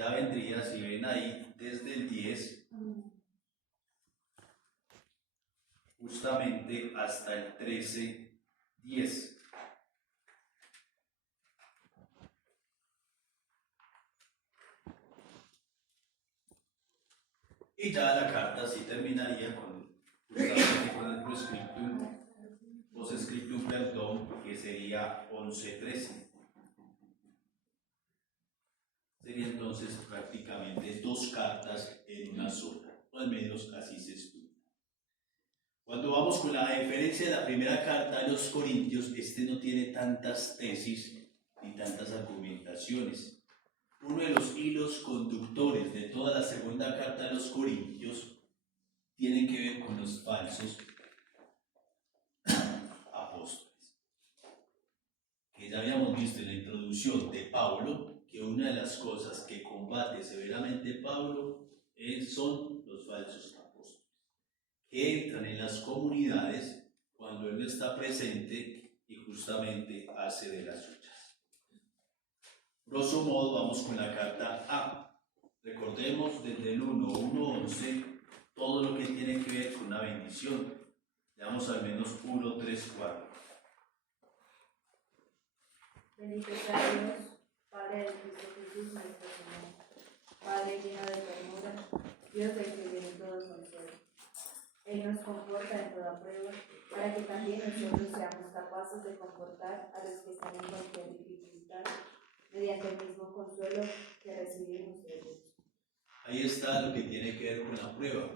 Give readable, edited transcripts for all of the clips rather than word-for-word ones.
ya vendría, si ven ahí, desde el 10, justamente hasta el 13:10. Y ya la carta sí terminaría justamente con el postscriptum, perdón, que sería 11:13. Sería entonces prácticamente 2 cartas en una sola, o al menos así se estudia. Cuando vamos con la diferencia de la primera carta a los Corintios, no tiene tantas tesis ni tantas argumentaciones. Uno de los hilos conductores de toda la segunda carta a los Corintios tiene que ver con los falsos apóstoles. Que ya habíamos visto en la introducción de Pablo que una de las cosas que combate severamente Pablo son los falsos apóstoles, que entran en las comunidades cuando él no está presente y justamente hace de las suyas. Grosso modo, vamos con la carta A. Recordemos desde el 1:11 todo lo que tiene que ver con una bendición. Veamos al menos 1, 3, 4. Bendito sea Dios, Padre de Cristo Jesús, nuestro Señor, Padre lleno de ternura, Dios del que viene todo consuelo. Él nos conforta en toda prueba, para que también nosotros seamos capaces de confortar a los que están en cualquier dificultad, mediante el mismo consuelo que recibimos de Dios. Ahí está lo que tiene que ver con la prueba.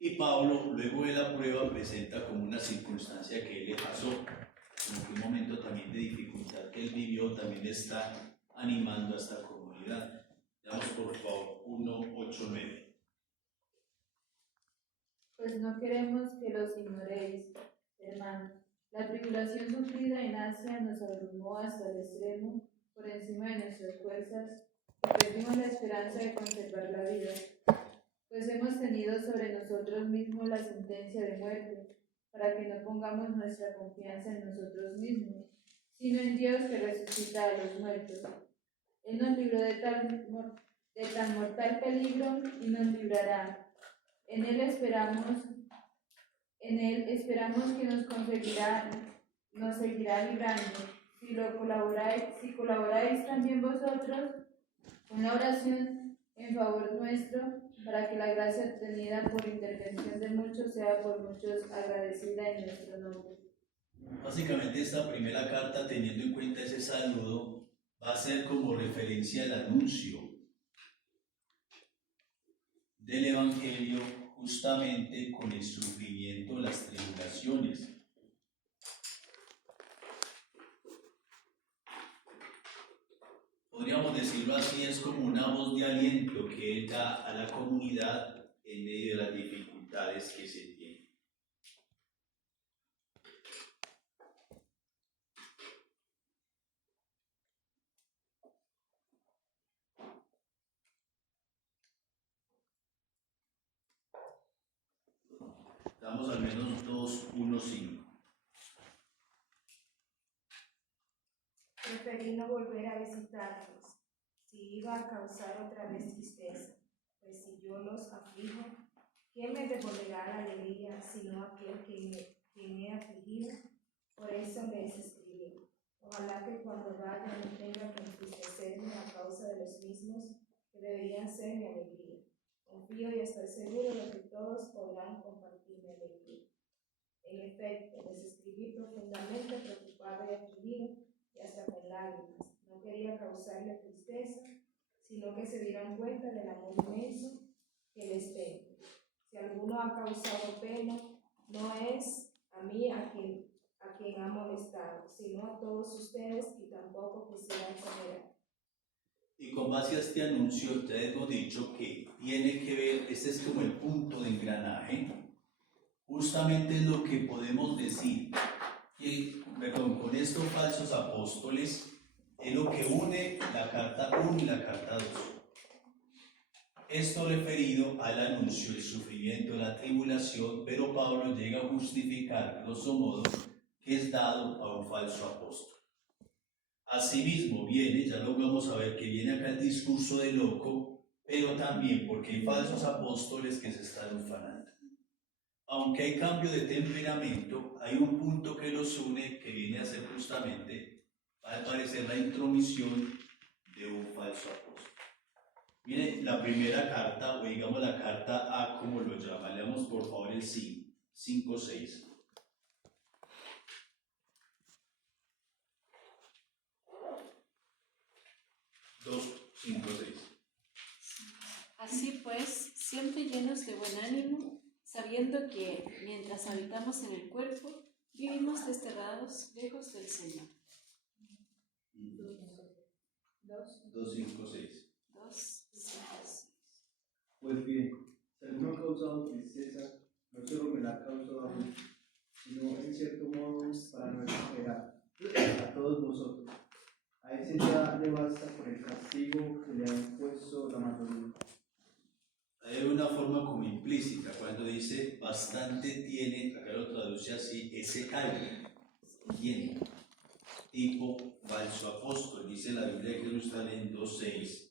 Y Pablo, luego de la prueba, presenta como una circunstancia que él le pasó, como que un momento también de dificultad que él vivió, también le está animando a esta comunidad. Veamos por favor 1:8-9. Pues no queremos que los ignoréis, hermanos. La tribulación sufrida en Asia nos abrumó hasta el extremo, por encima de nuestras fuerzas, y perdimos la esperanza de conservar la vida. Pues hemos tenido sobre nosotros mismos la sentencia de muerte, para que no pongamos nuestra confianza en nosotros mismos, sino en Dios que resucita a los muertos. Él nos libró de tan mortal peligro y nos librará. En Él esperamos que nos seguirá librando. Si colaboráis también vosotros con la oración en favor nuestro, para que la gracia obtenida por intervención de muchos sea por muchos agradecida en nuestro nombre. Básicamente esta primera carta, teniendo en cuenta ese saludo, va a ser como referencia al anuncio del Evangelio justamente con el sufrimiento, las tribulaciones. Podríamos decirlo así, es como una voz de aliento que él da a la comunidad en medio de las dificultades que se tienen. Damos al menos 2:1-5. Preferí no volver a visitarlos, si iba a causar otra vez tristeza, pues si yo los aflijo, ¿quién me devolverá la alegría sino aquel que me he afligido? Por eso les escribí. Ojalá que cuando vaya no tenga que entristecerme a causa de los mismos, que deberían ser mi alegría. Confío y estoy seguro de que todos podrán compartir mi alegría. En efecto, les escribí profundamente preocupado y afligido, y hasta con lágrimas. No quería causarle tristeza, sino que se dieran cuenta del amor inmenso que les tengo. Si alguno ha causado pena, no es a mí a quien ha molestado, sino a todos ustedes, y tampoco quisiera exagerar. Y con base a este anuncio, ya hemos dicho que tiene que ver, este es como el punto de engranaje, justamente es lo que podemos decir, que, con estos falsos apóstoles, es lo que une la carta 1 y la carta 2. Esto referido al anuncio del sufrimiento, la tribulación, pero Pablo llega a justificar, grosso modo, que es dado a un falso apóstol. Asimismo viene, ya lo vamos a ver, que viene acá el discurso de loco, pero también porque hay falsos apóstoles que se están ufanando. Aunque hay cambio de temperamento, hay un punto que los une que viene a ser justamente, al parecer, la intromisión de un falso apóstol. Miren, la primera carta, o digamos la carta A, como lo llama, leamos por favor el 5:6. 2:5-6. Así pues, siempre llenos de buen ánimo, sabiendo que, mientras habitamos en el cuerpo, vivimos desterrados lejos del Señor. 2:5-6. 2:5-6. Pues bien, si alguno ha causado tristeza, no solo me la ha causado a mí, sino en cierto modo para no exagerar, a todos vosotros. A ese ya le basta por el castigo que le ha impuesto la mayoría. Hay una forma como implícita, cuando dice bastante tiene, acá lo traduce así, ese tal, tiene, tipo falso apóstol, dice la Biblia de Jerusalén en 2:6,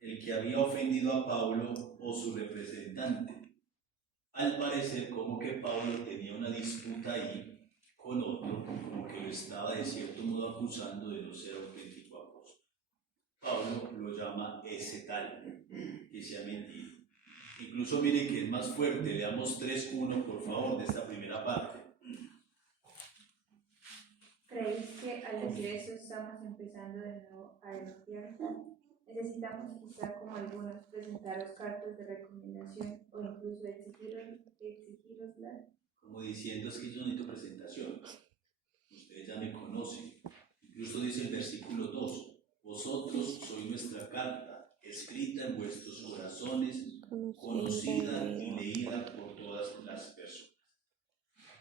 el que había ofendido a Pablo o su representante. Al parecer, como que Pablo tenía una disputa ahí con otro, como que lo estaba de cierto modo acusando de no ser auténtico apóstol. Pablo lo llama ese tal, que se ha mentido. Incluso mire que es más fuerte, leamos 3:1 por favor de esta primera parte. ¿Creéis que al decir eso estamos empezando de nuevo a elogiar? Necesitamos quizá como algunos presentaros cartas de recomendación o incluso exigiroslas. Como diciendo, es que yo no necesito presentación, ustedes ya me conocen. Incluso dice el versículo 2, vosotros sois nuestra carta, escrita en vuestros corazones, conocida y leída por todas las personas.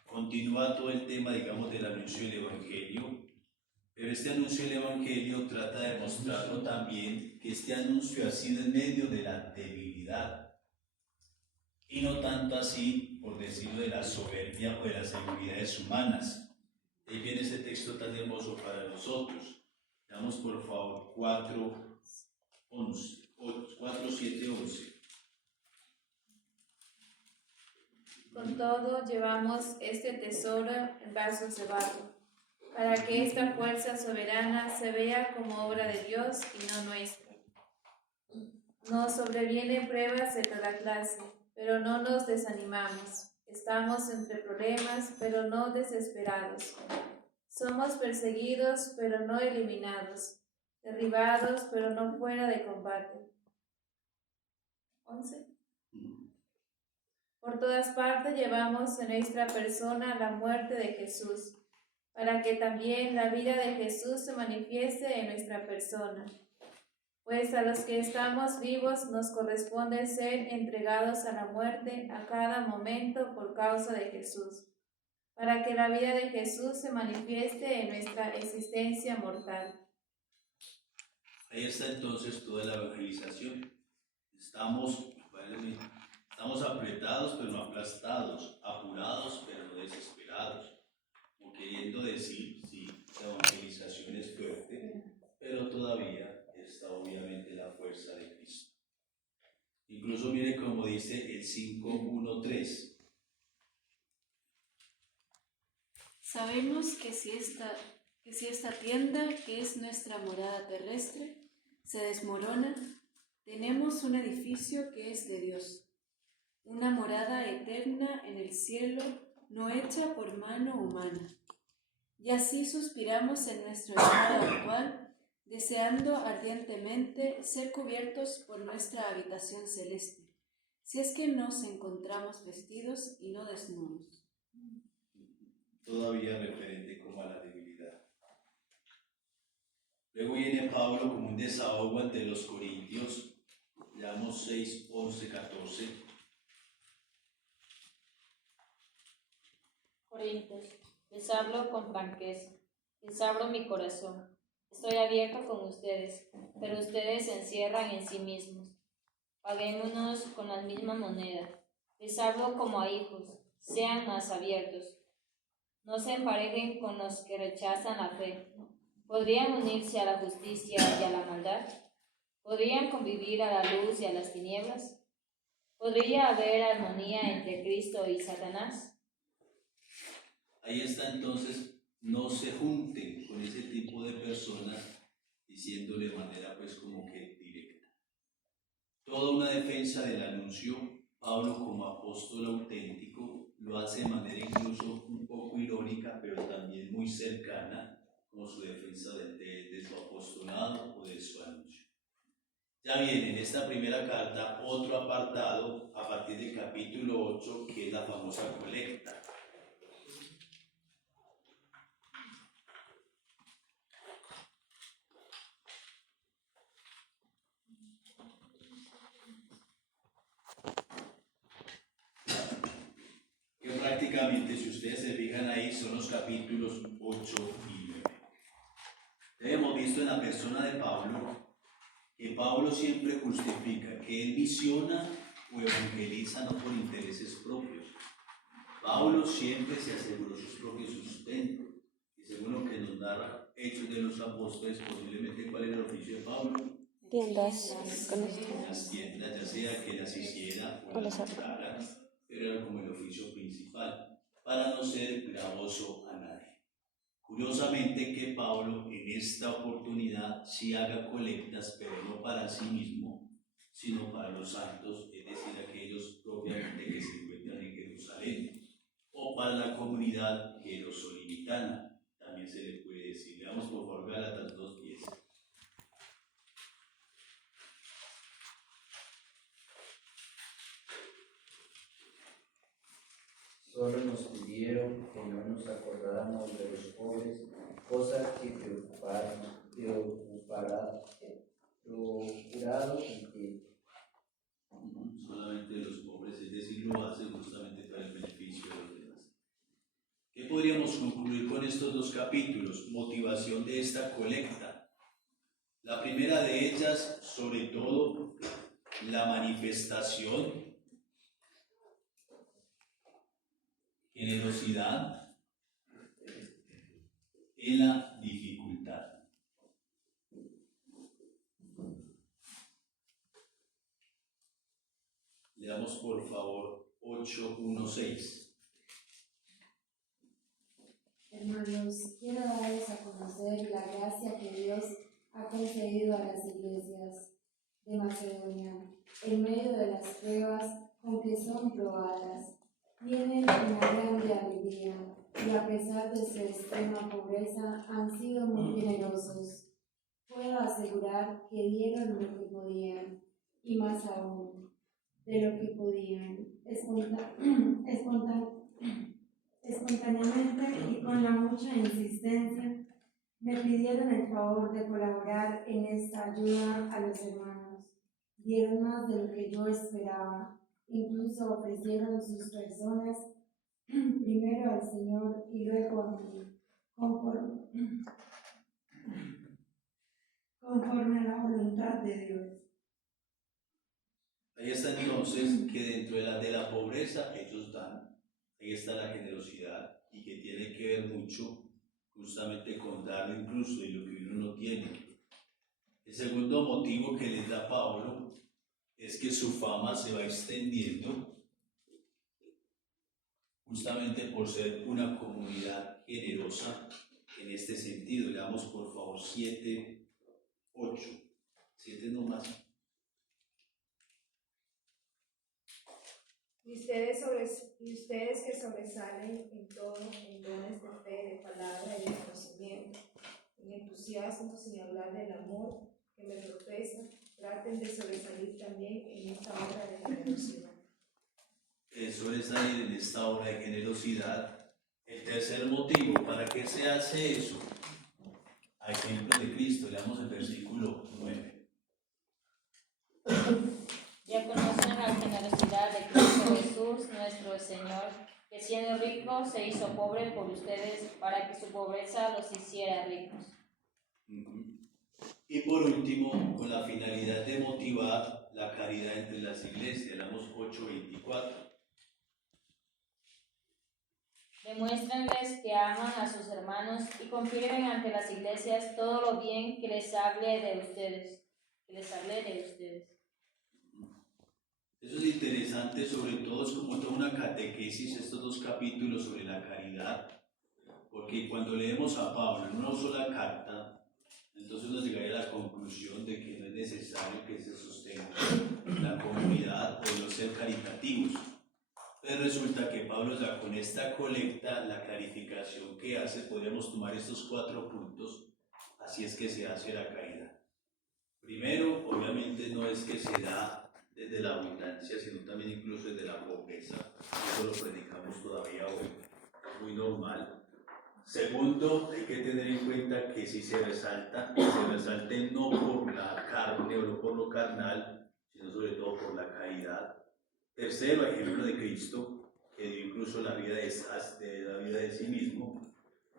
Continúa todo el tema, digamos, del anuncio del Evangelio, pero este anuncio del Evangelio trata de mostrarlo también que este anuncio ha sido en medio de la debilidad, y no tanto así, por decirlo, de la soberbia o de las seguridades humanas. Ahí viene ese texto tan hermoso para nosotros. Veamos por favor 4:7-11. Con todo, llevamos este tesoro en vasos de barro, para que esta fuerza soberana se vea como obra de Dios y no nuestra. Nos sobrevienen pruebas de toda clase, pero no nos desanimamos. Estamos entre problemas, pero no desesperados. Somos perseguidos, pero no eliminados. Derribados, pero no fuera de combate. 11. Por todas partes llevamos en nuestra persona la muerte de Jesús, para que también la vida de Jesús se manifieste en nuestra persona. Pues a los que estamos vivos nos corresponde ser entregados a la muerte a cada momento por causa de Jesús, para que la vida de Jesús se manifieste en nuestra existencia mortal. Ahí está entonces toda la evangelización. Estamos apretados pero no aplastados, apurados pero no desesperados, como queriendo decir, sí, la evangelización es fuerte, pero todavía está obviamente la fuerza de Cristo. Incluso mire como dice el 5:1-3. Sabemos que si esta tienda, que es nuestra morada terrestre, se desmorona, tenemos un edificio que es de Dios, una morada eterna en el cielo, no hecha por mano humana. Y así suspiramos en nuestro estado actual, deseando ardientemente ser cubiertos por nuestra habitación celeste, si es que nos encontramos vestidos y no desnudos. Todavía referente como a la debilidad. Luego viene Pablo como un desahogo ante los corintios, leamos 6:11-14. Corintios, les hablo con franqueza, les abro mi corazón. Estoy abierto con ustedes, pero ustedes se encierran en sí mismos. Paguémonos con la misma moneda. Les hablo como a hijos, sean más abiertos. No se emparejen con los que rechazan la fe. ¿Podrían unirse a la justicia y a la maldad? ¿Podrían convivir a la luz y a las tinieblas? ¿Podría haber armonía entre Cristo y Satanás? Ahí está entonces, no se junten con ese tipo de personas diciéndole de manera pues como que directa. Toda una defensa del anuncio, Pablo como apóstol auténtico lo hace de manera incluso un poco irónica, pero también muy cercana, como su defensa de su apostolado o de su anuncio. Ya viene en esta primera carta otro apartado a partir del capítulo 8, que es la famosa colecta. Que prácticamente, si ustedes se fijan ahí, son los capítulos 8 y 9. Hemos visto en la persona de Pablo que Pablo siempre justifica que él misiona o evangeliza no por intereses propios. Pablo siempre se aseguró sus propios sustentos. Y según lo que nos narra Hechos de los Apóstoles, posiblemente ¿cuál era el oficio de Pablo? Tiendas con En las tiendas, ya sea que las hiciera o las comprara, pero era como el oficio principal, para no ser gravoso a nadie. Curiosamente que Pablo en esta oportunidad sí haga colectas, pero no para sí mismo, sino para los santos, es decir, aquellos propiamente que se encuentran en Jerusalén, o para la comunidad jerosolimitana, también se le puede decir. Veamos por favor Gálatas 2:10. Solo nos pidieron que no nos acordáramos de los pobres, cosa que procurado en ti. Solamente de los pobres, es decir, lo hace justamente para el beneficio de los demás. ¿Qué podríamos concluir con estos dos capítulos? Motivación de esta colecta. La primera de ellas, sobre todo, la manifestación, generosidad en la dificultad. Leamos por favor 8:1-6. Hermanos, quiero darles a conocer la gracia que Dios ha concedido a las iglesias de Macedonia. En medio de las pruebas con que son probadas, tienen una grande alegría y a pesar de su extrema pobreza han sido muy generosos. Puedo asegurar que dieron lo que podían y más aún de lo que podían, espontáneamente y con la mucha insistencia, me pidieron el favor de colaborar en esta ayuda a los hermanos. Dieron más de lo que yo esperaba, incluso ofrecieron sus personas primero al Señor y luego a mí, conforme a la voluntad de Dios. Ahí está entonces que dentro de la pobreza ellos dan, ahí está la generosidad y que tiene que ver mucho justamente con dar incluso de lo que uno no tiene. El segundo motivo que les da Pablo es que su fama se va extendiendo justamente por ser una comunidad generosa en este sentido. Le damos por favor 7:8. 7 nomás. Y ustedes que sobresalen en todo, en dones de fe, de palabra y de conocimiento, en entusiasmo, sin hablar del amor que me profesan, traten de sobresalir también en esta obra de generosidad. Sobresalir en esta obra de generosidad. El tercer motivo, ¿para qué se hace eso? A ejemplo de Cristo, leamos el versículo 9. Ya conocen la generosidad de Cristo Jesús, nuestro Señor, que siendo rico se hizo pobre por ustedes para que su pobreza los hiciera ricos. Y por último, con la finalidad de motivar la caridad entre las iglesias, leamos 8:24. Demuéstrenles que aman a sus hermanos y confirmen ante las iglesias todo lo bien que les hable de ustedes. que les hablé de ustedes. Eso es interesante, sobre todo es como toda una catequesis, estos dos capítulos sobre la caridad, porque cuando leemos a Pablo en una sola carta, entonces nos llegaría a la conclusión de que no es necesario que se sostenga la comunidad o no ser caritativos. Pero resulta que Pablo ya con esta colecta, la clarificación que hace, podríamos tomar estos 4 puntos, así es que se hace la caridad. Primero, obviamente no es que se da desde la abundancia, sino también incluso desde la pobreza. Eso lo predicamos todavía hoy, es muy normal. Segundo, hay que tener en cuenta que si se resalta, se resalte no por la carne o no por lo carnal, sino sobre todo por la caridad. Tercero, ejemplo de Cristo, que dio incluso la vida de sí mismo.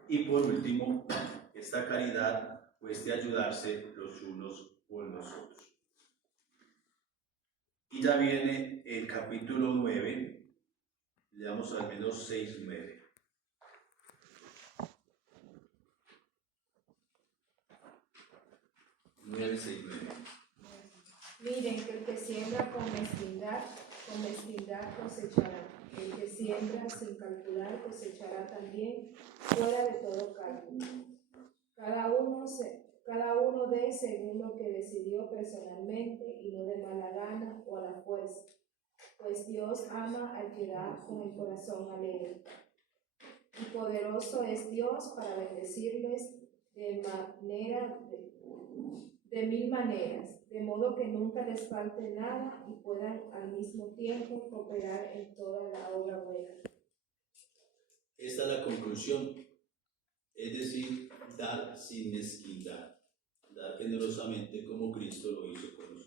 Y por último, esta caridad cueste ayudarse los unos por los otros. Y ya viene el capítulo 9, leamos al menos 6, 9. Miren que el que siembra con mezquindad cosechará. El que siembra sin calcular cosechará también fuera de todo cálculo. Cada uno dé según lo que decidió personalmente y no de mala gana o a la fuerza, pues Dios ama al que da con el corazón alegre. Y poderoso es Dios para bendecirles de mil maneras, de modo que nunca les falte nada y puedan al mismo tiempo cooperar en toda la obra buena. Esta es la conclusión, es decir, dar sin mezquindad, dar generosamente como Cristo lo hizo con nosotros.